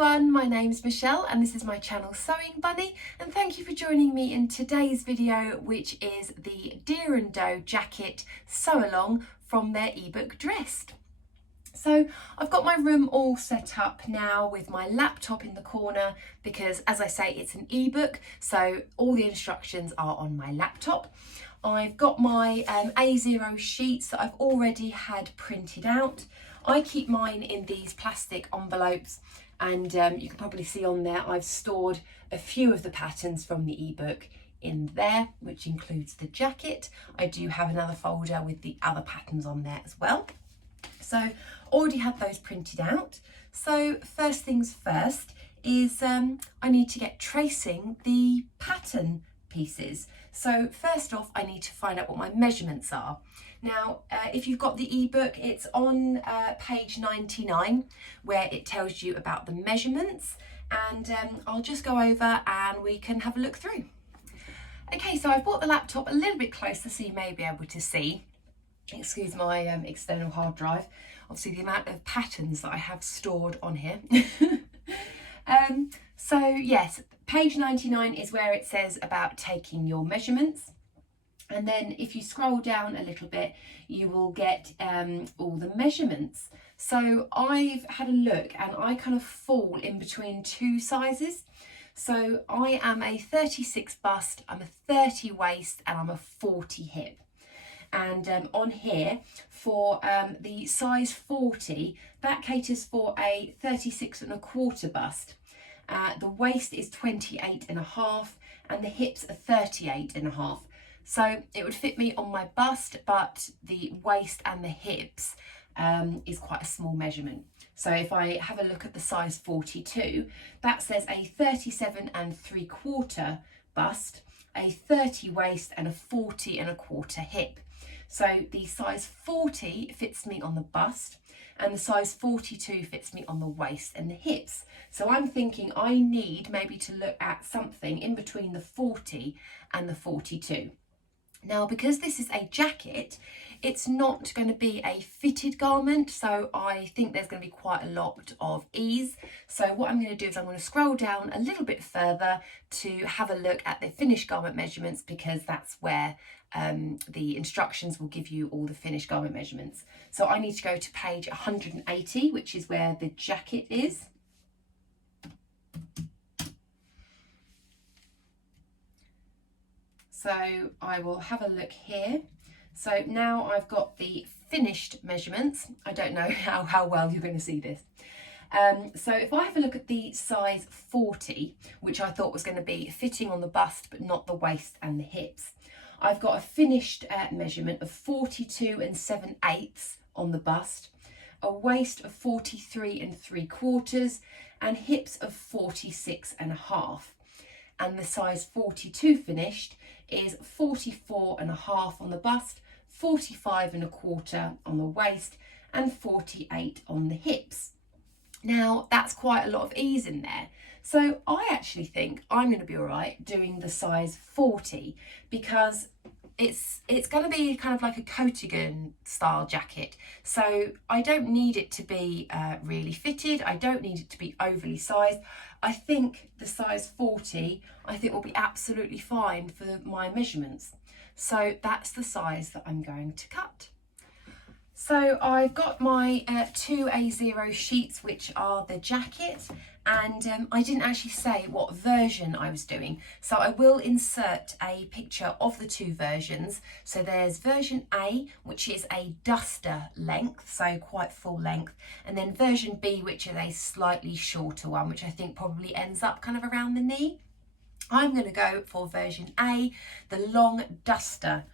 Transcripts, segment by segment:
everyone, my name's Michelle and this is my channel Sewing Bunny, and thank you for joining me in today's video, which is the Deer and Doe jacket sew along from their ebook Dressed. So I've got my room all set up now with my laptop in the corner because, as I say, it's an ebook, so all the instructions are on my laptop. I've got my A0 sheets that I've already had printed out. I keep mine in these plastic envelopes, and you can probably see on there I've stored a few of the patterns from the ebook in there, which includes the jacket. I do have another folder with the other patterns on there as well. So already had those printed out. So first things first is I need to get tracing the pattern pieces. So first off, I need to find out what my measurements are. Now, if you've got the ebook, it's on page 99 where it tells you about the measurements, and I'll just go over and we can have a look through. Okay, so I've brought the laptop a little bit closer so you may be able to see. Excuse my external hard drive, obviously the amount of patterns that I have stored on here. So yes, page 99 is where it says about taking your measurements. And then if you scroll down a little bit, you will get all the measurements. So I've had a look and I kind of fall in between two sizes. So I am a 36 bust, I'm a 30 waist, and I'm a 40 hip. And on here for the size 40, that caters for a 36.25 bust. The waist is 28.5 and the hips are 38.5. So it would fit me on my bust, but the waist and the hips is quite a small measurement. So if I have a look at the size 42, that says a 37.75 bust, a 30 waist, and a 40.25 hip. So the size 40 fits me on the bust and the size 42 fits me on the waist and the hips. So I'm thinking I need maybe to look at something in between the 40 and the 42. Now, because this is a jacket, it's not going to be a fitted garment, so I think there's going to be quite a lot of ease. So what I'm going to do is I'm going to scroll down a little bit further to have a look at the finished garment measurements, because that's where the instructions will give you all the finished garment measurements. So I need to go to page 180, which is where the jacket is. So I will have a look here. So now I've got the finished measurements. I don't know how well you're going to see this. So if I have a look at the size 40, which I thought was going to be fitting on the bust but not the waist and the hips, I've got a finished measurement of 42 7/8 on the bust, a waist of 43 3/4, and hips of 46.5. And the size 42 finished is 44.5 on the bust, 45.25 on the waist, and 48 on the hips. Now, that's quite a lot of ease in there. So I actually think I'm going to be all right doing the size 40, because it's going to be kind of like a coatigan style jacket. So I don't need it to be really fitted. I don't need it to be overly sized. I think the size 40, I think will be absolutely fine for my measurements. So that's the size that I'm going to cut. So I've got my two A0 sheets, which are the jacket, and I didn't actually say what version I was doing. So I will insert a picture of the two versions. So there's version A, which is a duster length, so quite full length, and then version B, which is a slightly shorter one, which I think probably ends up kind of around the knee. I'm going to go for version A, the long duster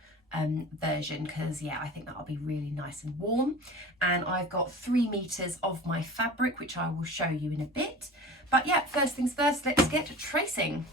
version, because yeah, I think that'll be really nice and warm. And I've got 3 meters of my fabric, which I will show you in a bit. But yeah, first things first, let's get tracing.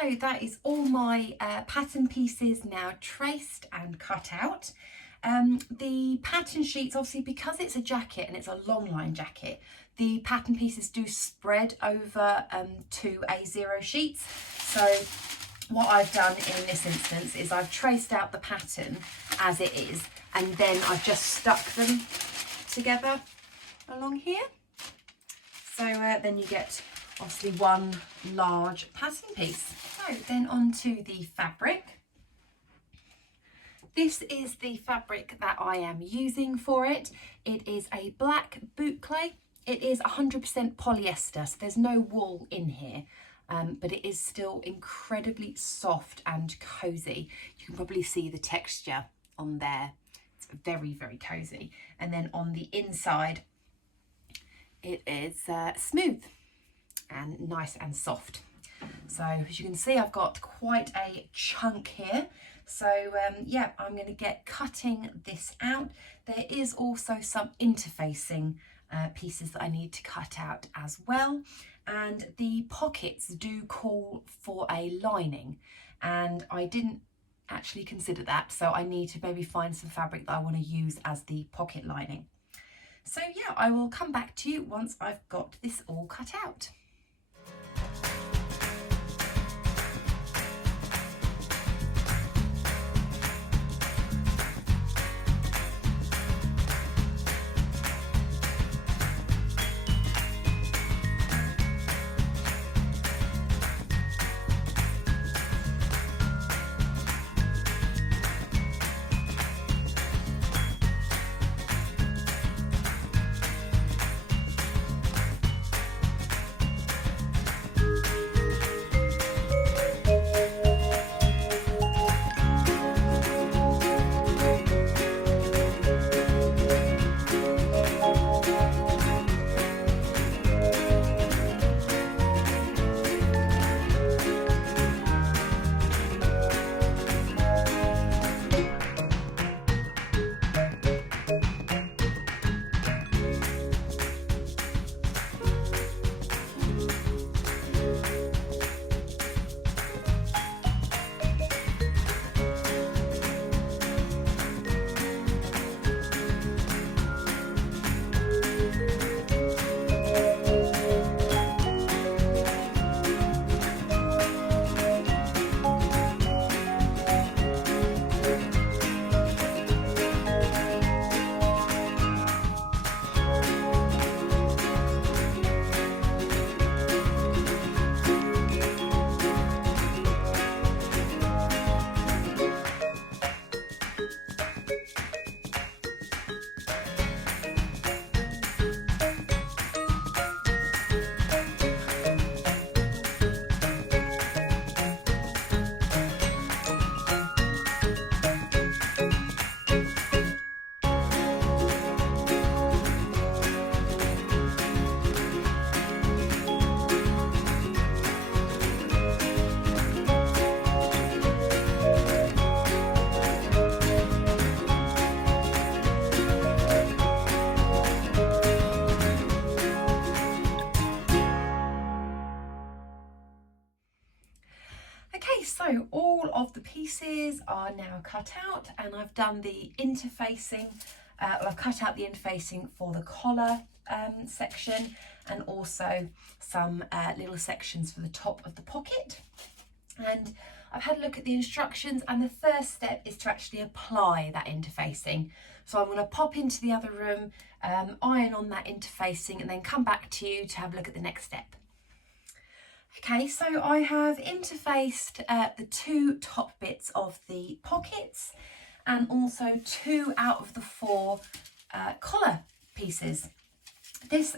so that is all my pattern pieces now traced and cut out. The pattern sheets, obviously because it's a jacket and it's a long line jacket, the pattern pieces do spread over 2 A0 sheets. So what I've done in this instance is I've traced out the pattern as it is, and then I've just stuck them together along here. So then you get obviously one large pattern piece. So then onto the fabric. This is the fabric that I am using for it. It is a black boucle. It is 100% polyester, so there's no wool in here, but it is still incredibly soft and cozy. You can probably see the texture on there. It's very, very cozy. And then on the inside, it is smooth and nice and soft. So as you can see, I've got quite a chunk here. So yeah, I'm going to get cutting this out. There is also some interfacing pieces that I need to cut out as well. And the pockets do call for a lining, and I didn't actually consider that. So I need to maybe find some fabric that I want to use as the pocket lining. So yeah, I will come back to you once I've got this all cut out. So all of the pieces are now cut out, and I've done the interfacing. I've cut out the interfacing for the collar section, and also some little sections for the top of the pocket. And I've had a look at the instructions, and the first step is to actually apply that interfacing. So I'm going to pop into the other room, iron on that interfacing, and then come back to you to have a look at the next step. Okay, so I have interfaced the 2 top bits of the pockets, and also 2 out of the 4 collar pieces. This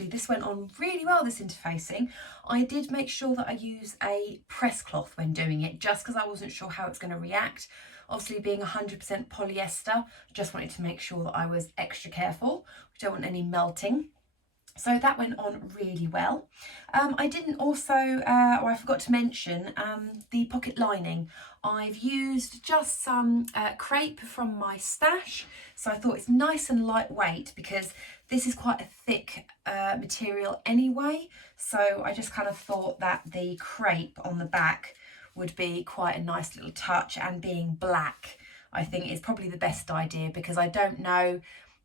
this went on really well, this interfacing. I did make sure that I use a press cloth when doing it, just because I wasn't sure how it's going to react. Obviously being 100% polyester, I just wanted to make sure that I was extra careful. We don't want any melting. So that went on really well. I didn't also, or I forgot to mention, the pocket lining. I've used just some crepe from my stash. So I thought it's nice and lightweight, because This is quite a thick material anyway, so I just kind of thought that the crepe on the back would be quite a nice little touch, and being black I think is probably the best idea, because I don't know,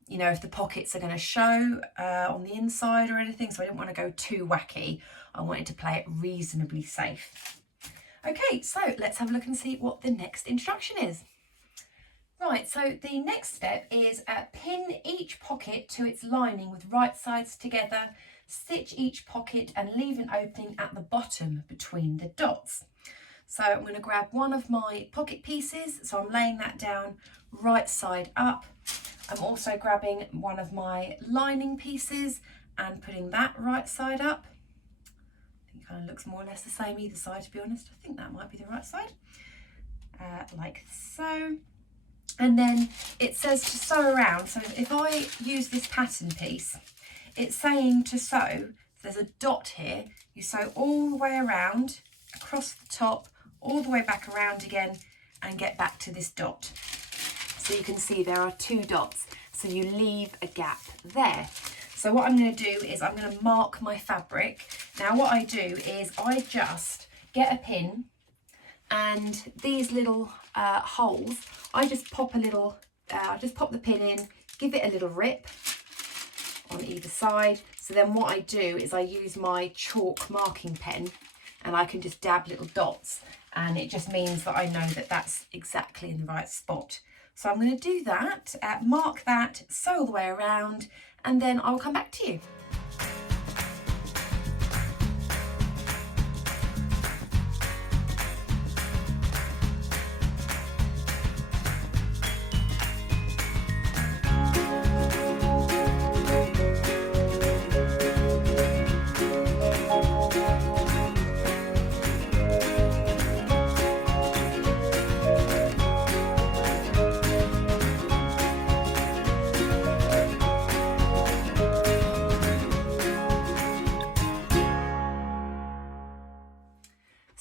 you know, if the pockets are going to show on the inside or anything, so I didn't want to go too wacky. I wanted to play it reasonably safe. Okay, so let's have a look and see what the next instruction is. Right, so the next step is pin each pocket to its lining with right sides together, stitch each pocket and leave an opening at the bottom between the dots. So I'm going to grab one of my pocket pieces, so I'm laying that down right side up. I'm also grabbing one of my lining pieces and putting that right side up. It kind of looks more or less the same either side, to be honest. I think that might be the right side, like so. And then it says to sew around. So if I use this pattern piece, it's saying to sew. There's a dot here. You sew all the way around, across the top, all the way back around again, and get back to this dot. So you can see there are 2 dots. So you leave a gap there. So what I'm going to do is I'm going to mark my fabric. Now what I do is I just get a pin, and these little holes, I just pop a little, I just pop the pin in, give it a little rip on either side. So then what I do is I use my chalk marking pen, and I can just dab little dots, and it just means that I know that that's exactly in the right spot. So I'm going to do that, mark that, sew all the way around, and then I'll come back to you.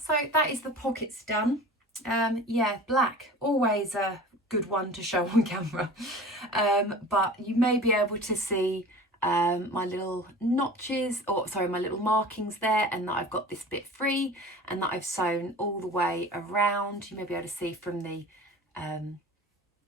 So that is the pockets done. Yeah, black, always a good one to show on camera. But you may be able to see my little notches, or sorry, my little markings there, and that I've got this bit free, and that I've sewn all the way around. You may be able to see from the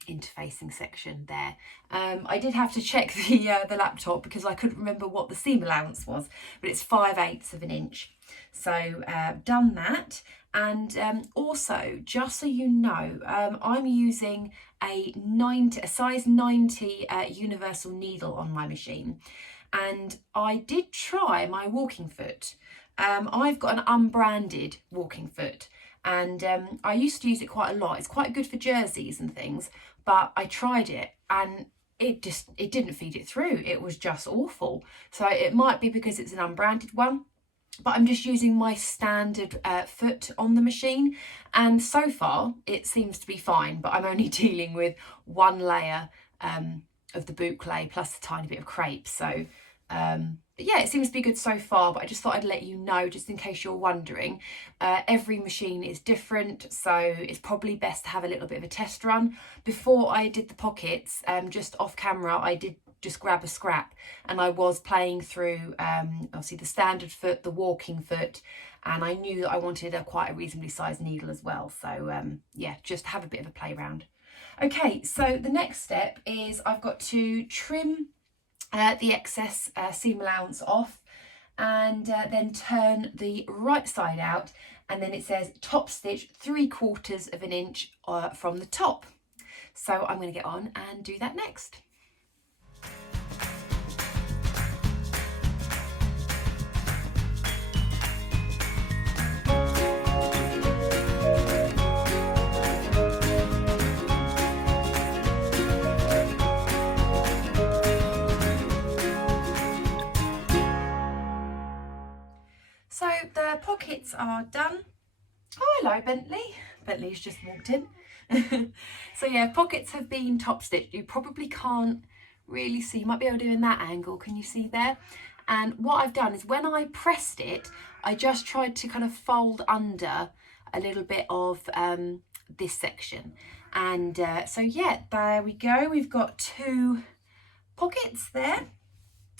interfacing section there. I did have to check the laptop because I couldn't remember what the seam allowance was, but it's 5/8 of an inch. So done that, and also just so you know, I'm using a size 90 universal needle on my machine, and I did try my walking foot. I've got an unbranded walking foot, and I used to use it quite a lot. It's quite good for jerseys and things, but I tried it and it didn't feed it through. It was just awful. So it might be because it's an unbranded one, but I'm just using my standard foot on the machine, and so far it seems to be fine, but I'm only dealing with one layer of the boucle plus a tiny bit of crepe. So but yeah, it seems to be good so far, but I just thought I'd let you know, just in case you're wondering. Every machine is different, so it's probably best to have a little bit of a test run. Before I did the pockets, just off camera, I did just grab a scrap, and I was playing through obviously the standard foot, the walking foot, and I knew that I wanted quite a reasonably sized needle as well. So yeah, just have a bit of a play around. Okay, so the next step is I've got to trim the excess seam allowance off, and then turn the right side out, and then it says top stitch 3/4 of an inch from the top. So I'm going to get on and do that next. So the pockets are done. Oh, hello, Bentley. Bentley's just walked in. So yeah, pockets have been top stitched. You probably can't really see. You might be able to do in that angle. Can you see there? And what I've done is when I pressed it, I just tried to kind of fold under a little bit of this section. And so yeah, there we go. We've got 2 pockets there.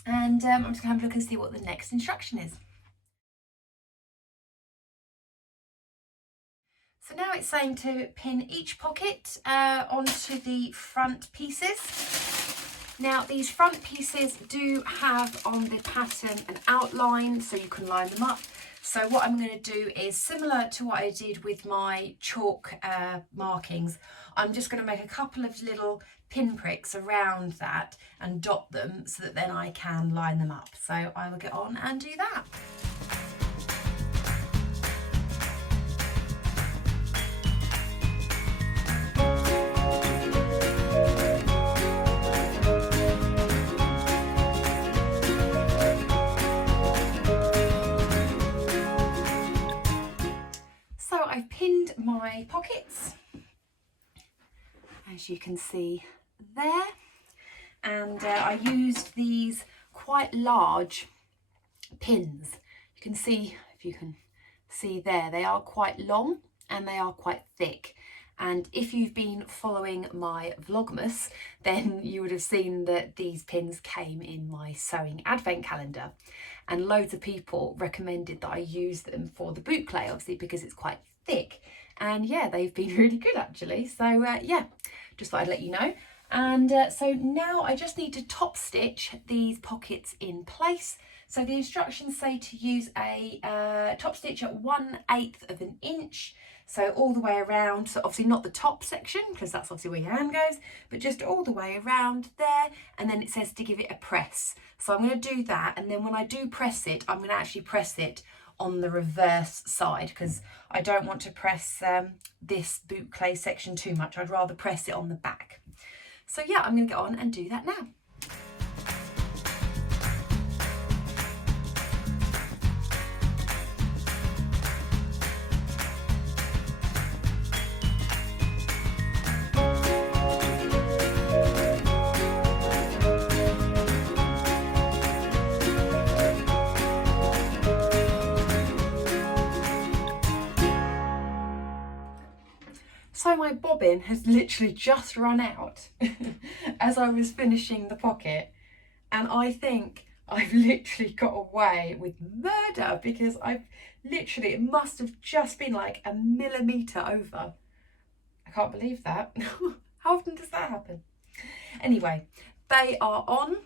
And I'm just going to have a look and see what the next instruction is. So now it's saying to pin each pocket onto the front pieces. Now these front pieces do have on the pattern an outline so you can line them up. So what I'm going to do is similar to what I did with my chalk markings. I'm just going to make a couple of little pinpricks around that and dot them so that then I can line them up. So I will get on and do that. So I've pinned my pockets, as you can see there, and I used these quite large pins. You can see, if you can see there, they are quite long and they are quite thick. And if you've been following my Vlogmas, then you would have seen that these pins came in my sewing advent calendar. And loads of people recommended that I use them for the boucle, obviously because it's quite thick. And yeah, they've been really good actually. So yeah, just thought I'd let you know. And so now I just need to top stitch these pockets in place. So the instructions say to use a top stitch at 1/8 of an inch. So all the way around, so obviously not the top section because that's obviously where your hand goes, but just all the way around there. And then it says to give it a press. So I'm going to do that. And then when I do press it, I'm going to actually press it on the reverse side because I don't want to press this boucle section too much. I'd rather press it on the back. So yeah, I'm going to get on and do that now. So my bobbin has literally just run out as I was finishing the pocket, and I think I've literally got away with murder because I've literally, it must have just been like a millimetre over. I can't believe that. How often does that happen? Anyway, they are on.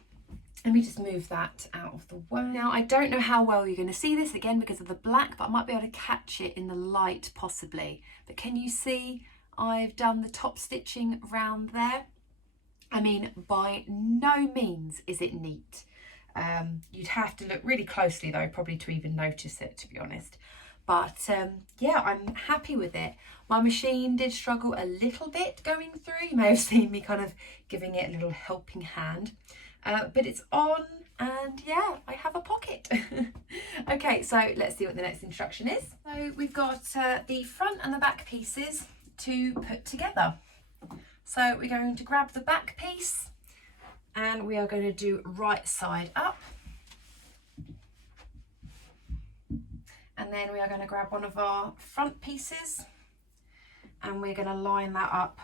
Let me just move that out of the way. Now, I don't know how well you're going to see this again because of the black, but I might be able to catch it in the light possibly. But can you see I've done the top stitching around there? I mean, by no means is it neat. You'd have to look really closely though, probably to even notice it, to be honest. But yeah, I'm happy with it. My machine did struggle a little bit going through. You may have seen me kind of giving it a little helping hand. But it's on, and yeah, I have a pocket. Okay, so let's see what the next instruction is. So we've got the front and the back pieces to put together. So we're going to grab the back piece and we are going to do right side up. And then we are going to grab one of our front pieces and we're going to line that up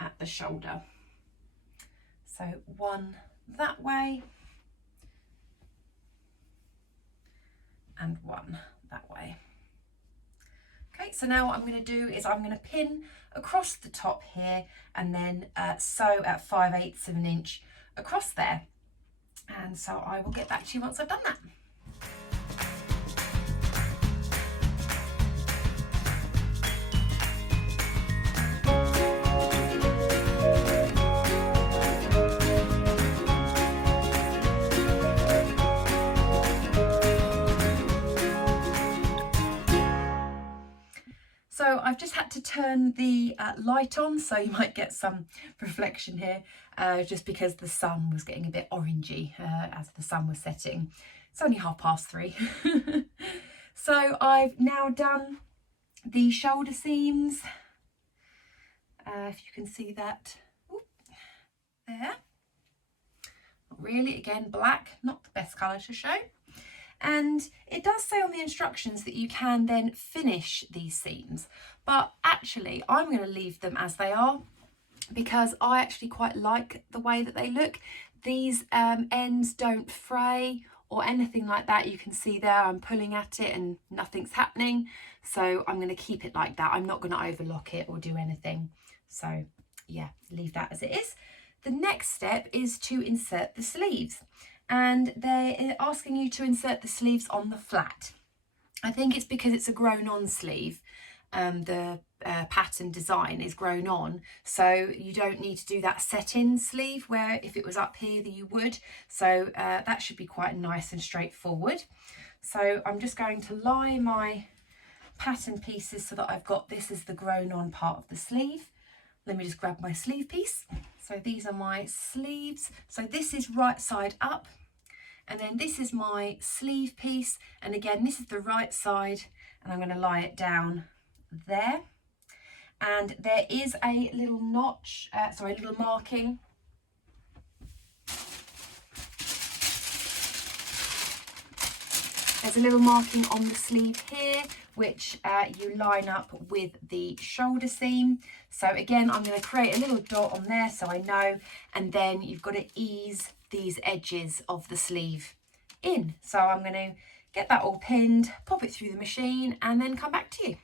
at the shoulder. So one that way and one that way. Okay, so now what I'm going to do is I'm going to pin across the top here and then sew at 5/8 of an inch across there. And so I will get back to you once I've done that. So I've just had to turn the light on, so you might get some reflection here, just because the sun was getting a bit orangey as the sun was setting. It's only 3:30. So I've now done the shoulder seams. If you can see that, there. Not really, again, black, not the best colour to show. And it does say on the instructions that you can then finish these seams, but actually I'm going to leave them as they are because I actually quite like the way that they look. these ends don't fray or anything like that. You can see there I'm pulling at it and nothing's happening. So I'm going to keep it like that. I'm not going to overlock it or do anything. So yeah, leave that as it is. The next step is to insert the sleeves, and they're asking you to insert the sleeves on the flat. I think it's because it's a grown on sleeve. The pattern design is grown on, so you don't need to do that set-in sleeve where if it was up here that you would. So that should be quite nice and straightforward. So I'm just going to lie my pattern pieces so that I've got this as the grown on part of the sleeve. Let me just grab my sleeve piece. So these are my sleeves. So this is right side up, and then this is my sleeve piece, and again this is the right side, and I'm going to lie it down there. And there is a little notch, a little marking. There's a little marking on the sleeve here, which you line up with the shoulder seam. So again, I'm going to create a little dot on there so I know, and then you've got to ease these edges of the sleeve in. So I'm going to get that all pinned, pop it through the machine, and then come back to you.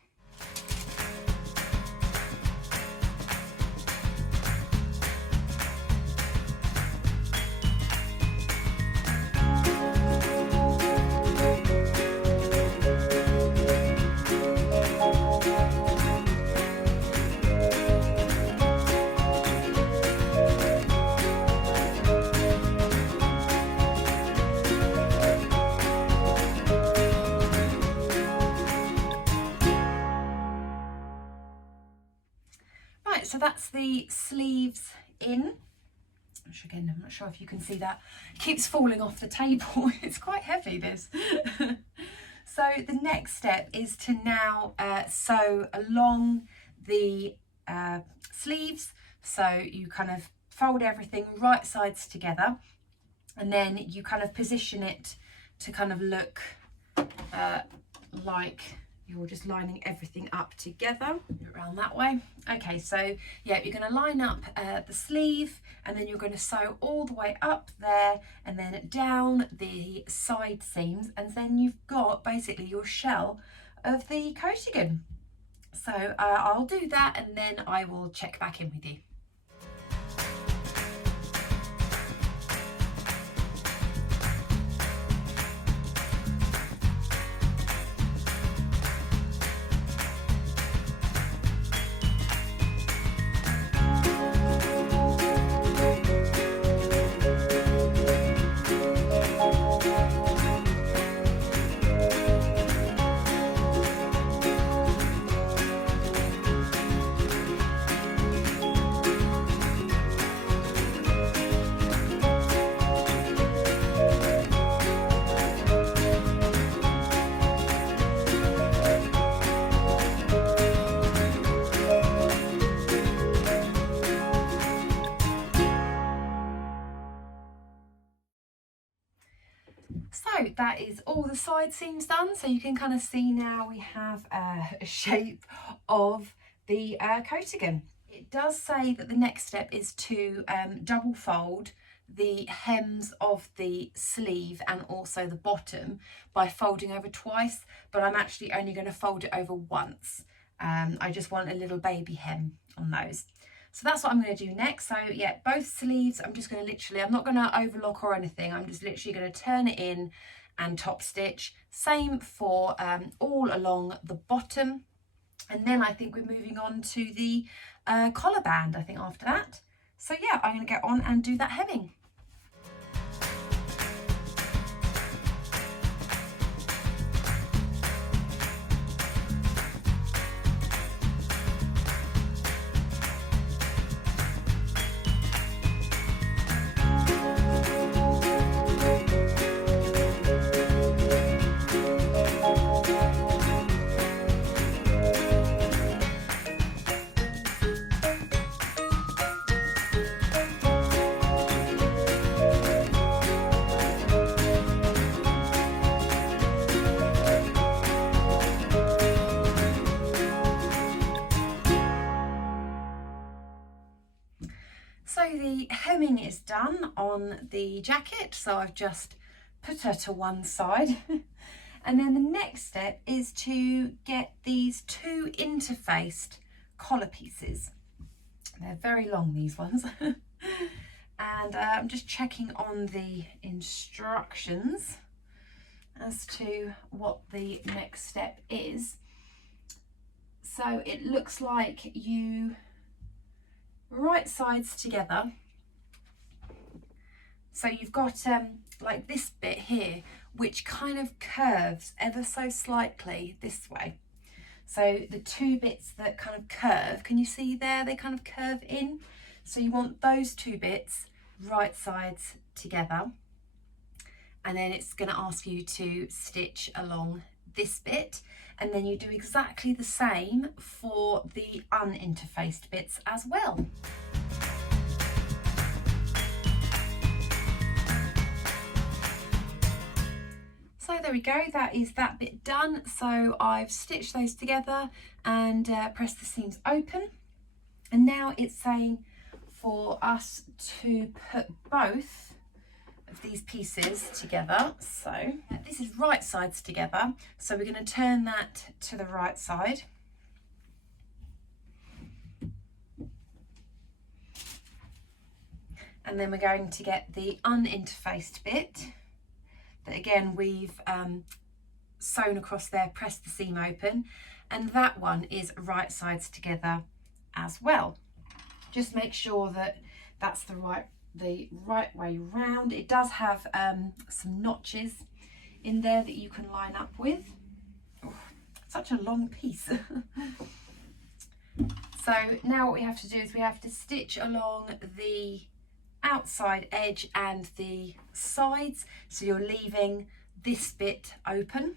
So that's the sleeves in, which again, I'm not sure if you can see that. It keeps falling off the table. It's quite heavy, this. So the next step is to now sew along the sleeves. So you kind of fold everything right sides together, and then you kind of position it to kind of look like you're just lining everything up together around that way. Okay, so yeah, you're going to line up the sleeve, and then you're going to sew all the way up there and then down the side seams, and then you've got basically your shell of the cardigan. So I'll do that, and then I will check back in with you. So that is all the side seams done. So you can kind of see now we have a shape of the cardigan. It does say that the next step is to double fold the hems of the sleeve and also the bottom by folding over twice, but I'm actually only going to fold it over once. I just want a little baby hem on those. So that's what I'm going to do next. So yeah, both sleeves, I'm just going to literally, I'm not going to overlock or anything. I'm just literally going to turn it in and top stitch. Same for all along the bottom. And then I think we're moving on to the collar band, I think, after that. So yeah, I'm going to get on and do that hemming. hemming is done on the jacket, so I've just put her to one side. And then the next step is to get these two interfaced collar pieces. They're very long, these ones. And I'm just checking on the instructions as to what the next step is. So it looks like you right sides together. So you've got like this bit here, which kind of curves ever so slightly this way. So the two bits that kind of curve, can you see there? They kind of curve in. So you want those two bits right sides together. And then it's going to ask you to stitch along this bit. And then you do exactly the same for the uninterfaced bits as well. So there we go, that is that bit done. So I've stitched those together and pressed the seams open. And now it's saying for us to put both of these pieces together. So this is right sides together. So we're going to turn that to the right side. And then we're going to get the uninterfaced bit. Again, we've sewn across there, pressed the seam open, and that one is right sides together as well. Just make sure that that's the right way round. It does have some notches in there that you can line up with. Oh, such a long piece. So now what we have to do is we have to stitch along the outside edge and the sides, so you're leaving this bit open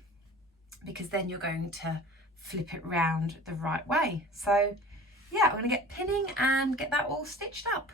because then you're going to flip it round the right way. So yeah, I'm going to get pinning and get that all stitched up.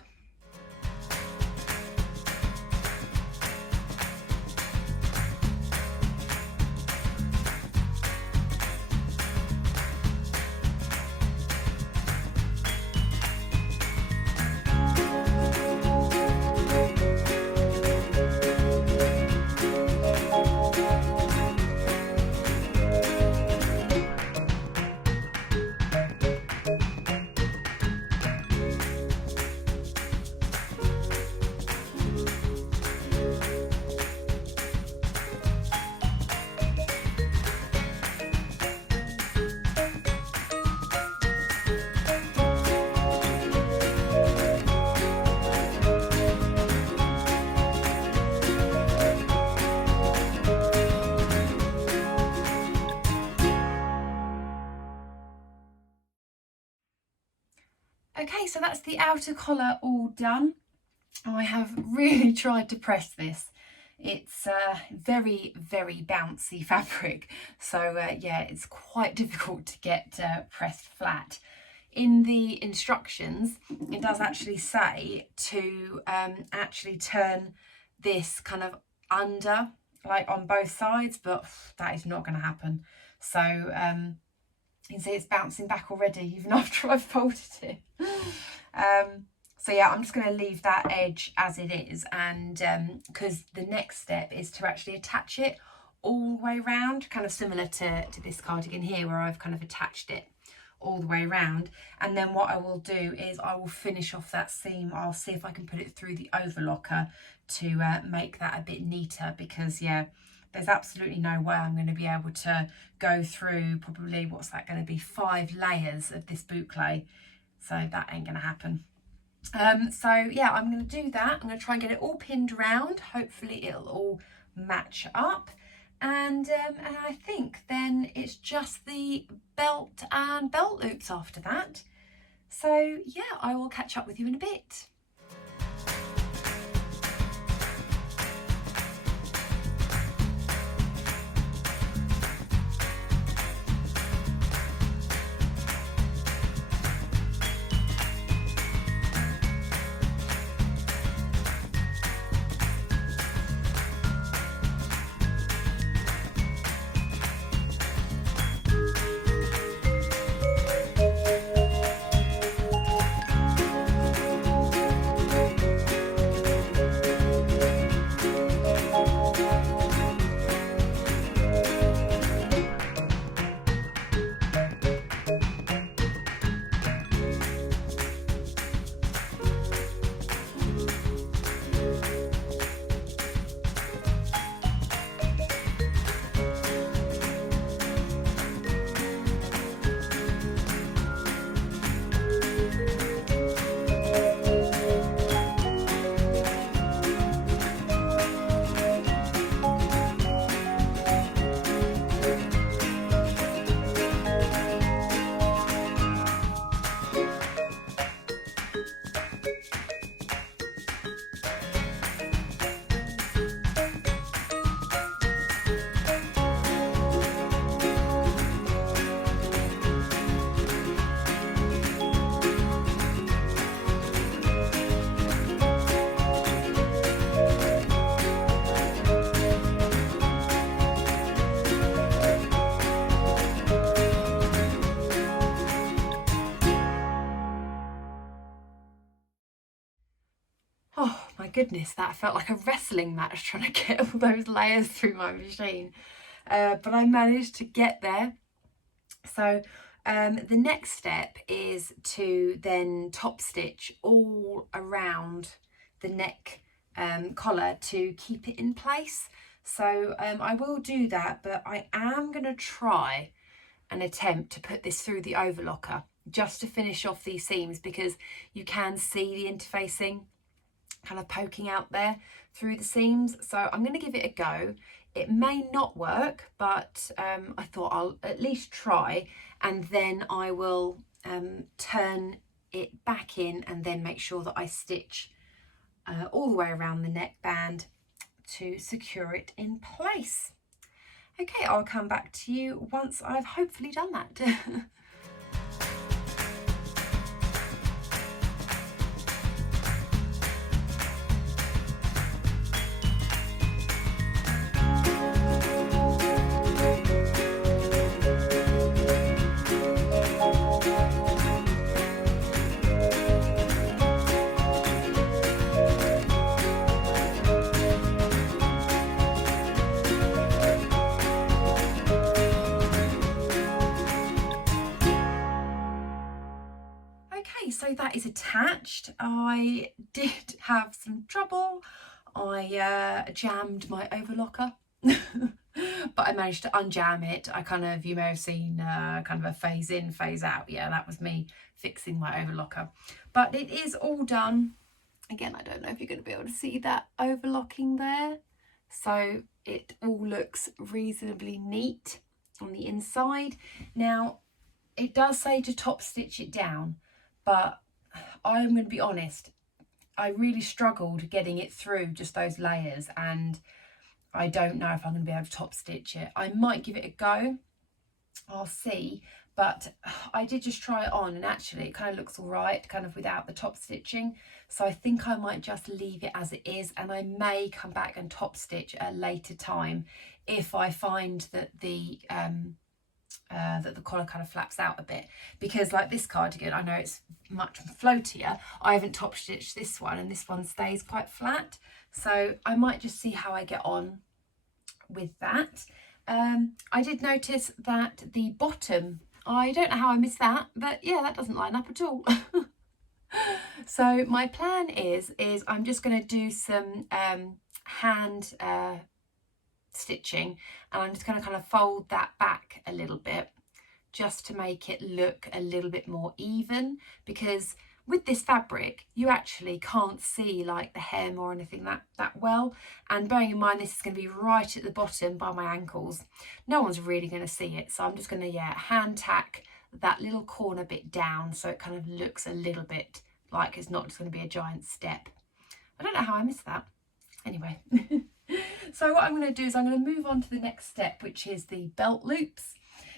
Okay, so that's the outer collar all done. I have really tried to press this. It's very, very bouncy fabric. So yeah, it's quite difficult to get pressed flat. In the instructions, it does actually say to actually turn this kind of under, like on both sides, but that is not going to happen. So you can see it's bouncing back already, even after I've folded it. So yeah, I'm just going to leave that edge as it is, and because the next step is to actually attach it all the way around, kind of similar to this cardigan here where I've kind of attached it all the way around. And then what I will do is I will finish off that seam. I'll see if I can put it through the overlocker to make that a bit neater, because yeah, there's absolutely no way I'm going to be able to go through probably, what's that going to be, 5 layers of this boucle. So that ain't going to happen. So yeah, I'm going to do that. I'm going to try and get it all pinned round. Hopefully it'll all match up. And I think then it's just the belt and belt loops after that. So yeah, I will catch up with you in a bit. goodness, that felt like a wrestling match trying to get all those layers through my machine. But I managed to get there. So the next step is to then top stitch all around the neck collar to keep it in place. So I will do that, but I am going to try an attempt to put this through the overlocker just to finish off these seams, because you can see the interfacing kind of poking out there through the seams. So I'm going to give it a go. It may not work, but I thought I'll at least try, and then I will turn it back in and then make sure that I stitch all the way around the neckband to secure it in place. Okay, I'll come back to you once I've hopefully done that. So that is attached. I did have some trouble. I jammed my overlocker, but I managed to unjam it. I kind of, you may have seen kind of a phase in, phase out. Yeah, that was me fixing my overlocker. But it is all done. Again, I don't know if you're going to be able to see that overlocking there. So it all looks reasonably neat on the inside. Now, it does say to top stitch it down, but I'm going to be honest, I really struggled getting it through just those layers, and I don't know if I'm going to be able to top stitch it. I might give it a go, I'll see, but I did just try it on, and actually it kind of looks all right, kind of without the top stitching. So I think I might just leave it as it is, and I may come back and top stitch at a later time if I find that the collar kind of flaps out a bit, because like this cardigan, I know it's much floatier. I haven't top stitched this one, and this one stays quite flat, so I might just see how I get on with that. I did notice that the bottom, I don't know how I missed that, but yeah, that doesn't line up at all. So my plan is I'm just going to do some hand stitching, and I'm just going to kind of fold that back a little bit just to make it look a little bit more even, because with this fabric you actually can't see like the hem or anything that well, and bearing in mind this is going to be right at the bottom by my ankles, no one's really going to see it. So I'm just going to hand tack that little corner bit down so it kind of looks a little bit like it's not just going to be a giant step. I don't know how I missed that. Anyway. So what I'm going to do is I'm going to move on to the next step, which is the belt loops.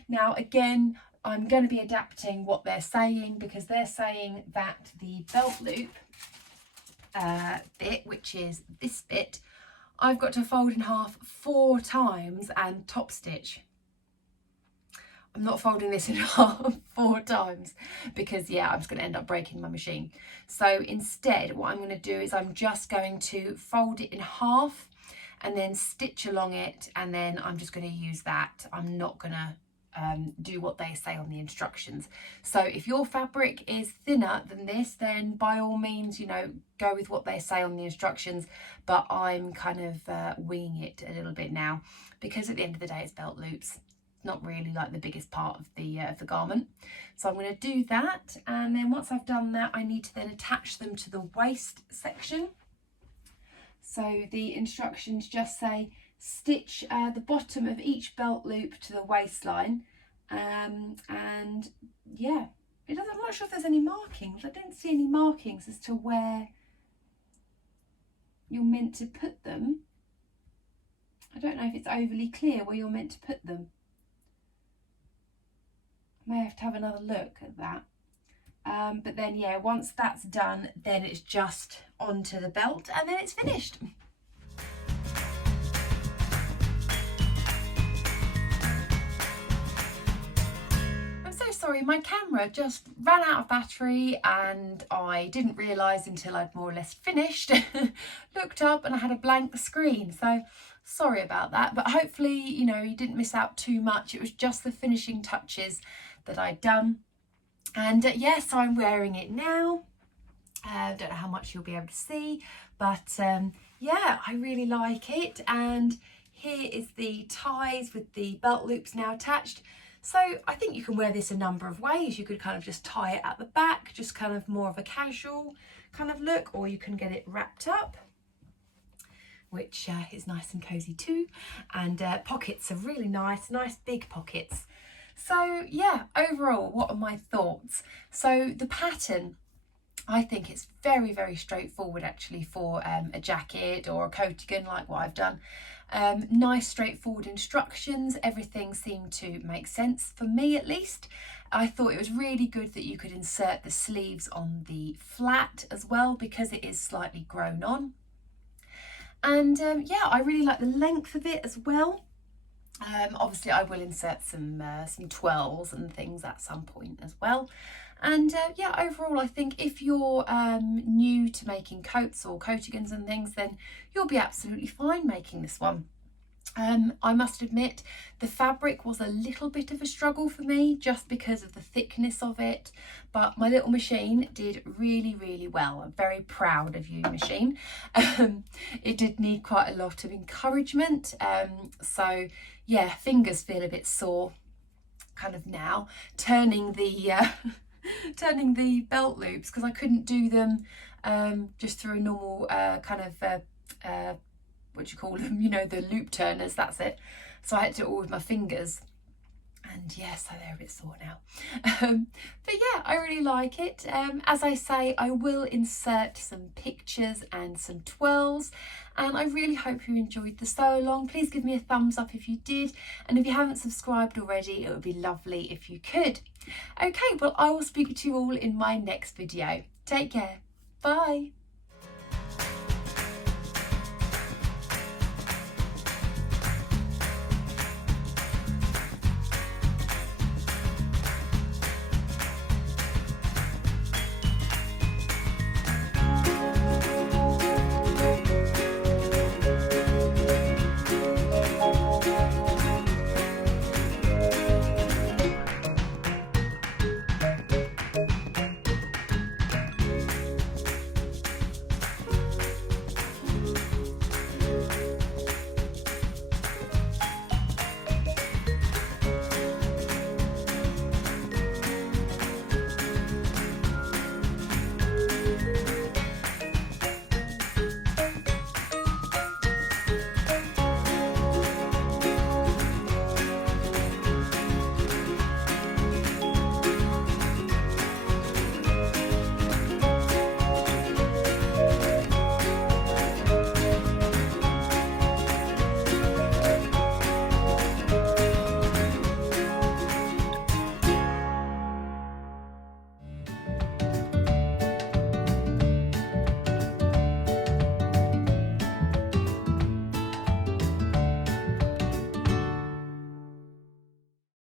Now again, I'm going to be adapting what they're saying, because they're saying that the belt loop bit, which is this bit, I've got to fold in half 4 times and top stitch. I'm not folding this in half 4 times, because yeah, I'm just going to end up breaking my machine. So instead what I'm going to do is I'm just going to fold it in half and then stitch along it, and then I'm just going to use that. I'm not going to do what they say on the instructions. So if your fabric is thinner than this, then by all means, you know, go with what they say on the instructions, but I'm kind of winging it a little bit now, because at the end of the day it's belt loops, not really like the biggest part of the garment. So I'm going to do that, and then once I've done that, I need to then attach them to the waist section. So the instructions just say stitch the bottom of each belt loop to the waistline, and yeah, I'm not sure if there's any markings. I don't see any markings as to where you're meant to put them. I don't know if it's overly clear where you're meant to put them. I may have to have another look at that. But then yeah, once that's done, then it's just onto the belt, and then it's finished. sorry, my camera just ran out of battery and I didn't realise until I'd more or less finished. Looked up and I had a blank screen, so sorry about that, but hopefully, you know, you didn't miss out too much. It was just the finishing touches that I'd done. And yes, I'm wearing it now. Don't know how much you'll be able to see, but yeah, I really like it. And here is the ties with the belt loops now attached. So I think you can wear this a number of ways. You could kind of just tie it at the back, just kind of more of a casual kind of look, or you can get it wrapped up, which is nice and cozy too. And pockets are really nice big pockets. So yeah, overall, what are my thoughts? So the pattern, I think it's very, very straightforward actually for a jacket or a coatigan like what I've done. Nice straightforward instructions, everything seemed to make sense for me at least. I thought it was really good that you could insert the sleeves on the flat as well because it is slightly grown on. And yeah, I really like the length of it as well. Obviously I will insert some twirls and things at some point as well. And yeah, overall I think if you're new to making coats or coatigans and things, then you'll be absolutely fine making this one. I must admit the fabric was a little bit of a struggle for me just because of the thickness of it, but my little machine did really, really well. I'm very proud of you, machine. It did need quite a lot of encouragement, so yeah, fingers feel a bit sore kind of now turning the turning the belt loops, because I couldn't do them just through a normal kind of what do you call them, you know, the loop turners, that's it. So I had to do it all with my fingers, and yeah, so they're a bit sore now. But yeah, I really like it. As I say, I will insert some pictures and some twirls, and I really hope you enjoyed the sew along. Please give me a thumbs up if you did, and if you haven't subscribed already, it would be lovely if you could. Okay, well, I will speak to you all in my next video. Take care. Bye.